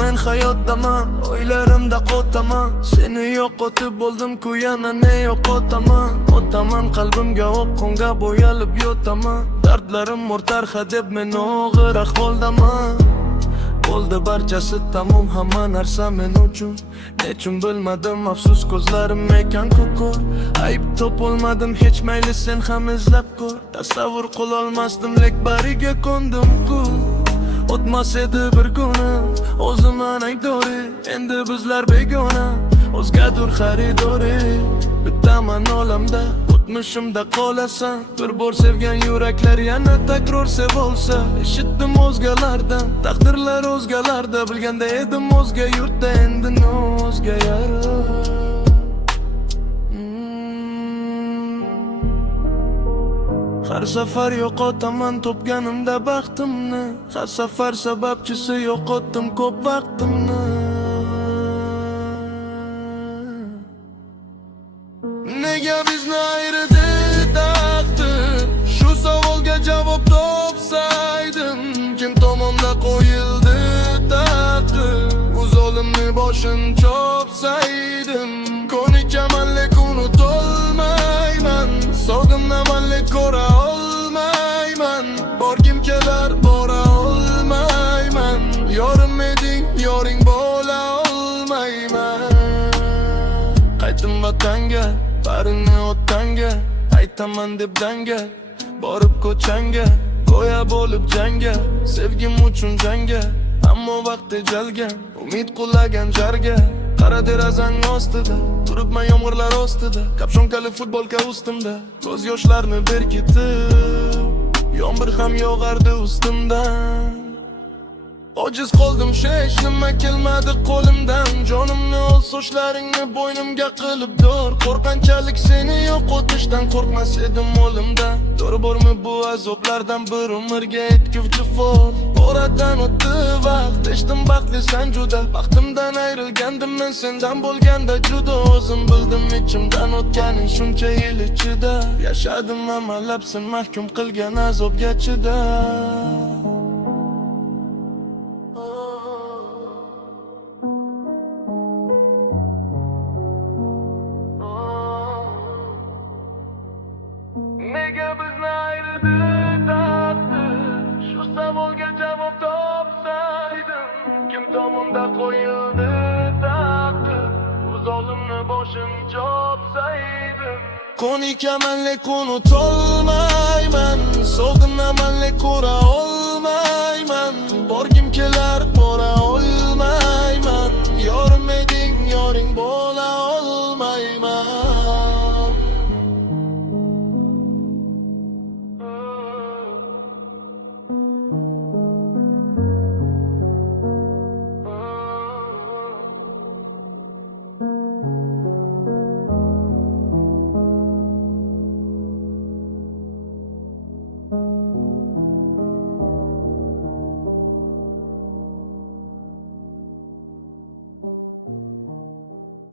men hayotdaman, o'ylarimda qotaman. Seni yo'qotib bo'ldim-ku, yana ne yo'qotaman. O'taman qalbimga o'qonga bo'yalib yotaman. Dardlarim o'rtar hadeb men og'ir ahvoldaman. Bo'ldi barchasi tamom, hamma narsa men uchun. Nechun bilmadim, afsus ko'zlarim ekan ko'kor. Ayb topolmadim, hech mayli sen ham izlab ko'r. Tasavvur qilolmasdim, lek bariga ko'ndim-ku. O'tmas edi bir kunim, o'zim aybdori. Endi bizlar begona, o'zgadir xaridori. Bittaman olamda, o'tmishimda qolasan. Bir bor sevgan yuraklar yana takror sevolsa. Eshitdim o'zgalardan, taqdirlar o'zgalarda. Bilganda edim o'zga yurtda, endi o'zga yara. Har safar yo'qotaman topganimda baxtimni. Har safar sababchisi yo'qotdim ko'p vaqtimni. Nega bizni ayirdi taqdir? Shu savolga javob topsaydim. Kim tomonda qo'yildi taqdir? U zolimni boshin chopsaydim. Ko'nikaman lek unutolmayman. Sog'inaman lek ko'ra olmayman. Borgim kelar bora olmayman. Yorim eding, yoring bo'la olmayman. Qaytim vatanga, barini o'tanga. Aytaman deb danga, borib ko'changa. Go'ya bo'lib janga, sevgim uchun janga. Ammo vaqti jalgan, umid qulagan jarga. Qara derazang ostida, turibman yomg'irlar ostida. Kapshonkali futbolka ustimda, ko'z yoshlarni berkitib. Yomg'ir ham yog'ardi ustimdan. Ojiz qoldim, hech nima kelmadi qo'limdan. Jonimni ol, sochlaringni bo'ynimga qilib dur. Qo'rqanchalik seni yo'qotishdan qo'rqmas edim o'limdan. To'g'ri bormi bu azoblardan bir umrga yetkuvchi fol? Oradan o'tdi vaqt, eshitdim baxtlisan juda. Baxtimdan ayrilgandim men sendan bo'lganda juda. O'zim bildim ichimdan o'tganing shuncha yil ichida. Yashadim amallab sen mahkum qilgan azobga chida. Nega bizni ayirdi taqdir? Shu savolga javob topsaydim. Kim tomonda qo'yildi taqdir? U zolimni boshin chopsaydim. Ko'nikaman lek unutolmayman. Sog'inaman lek ko'ra olmayman. Borgim kelar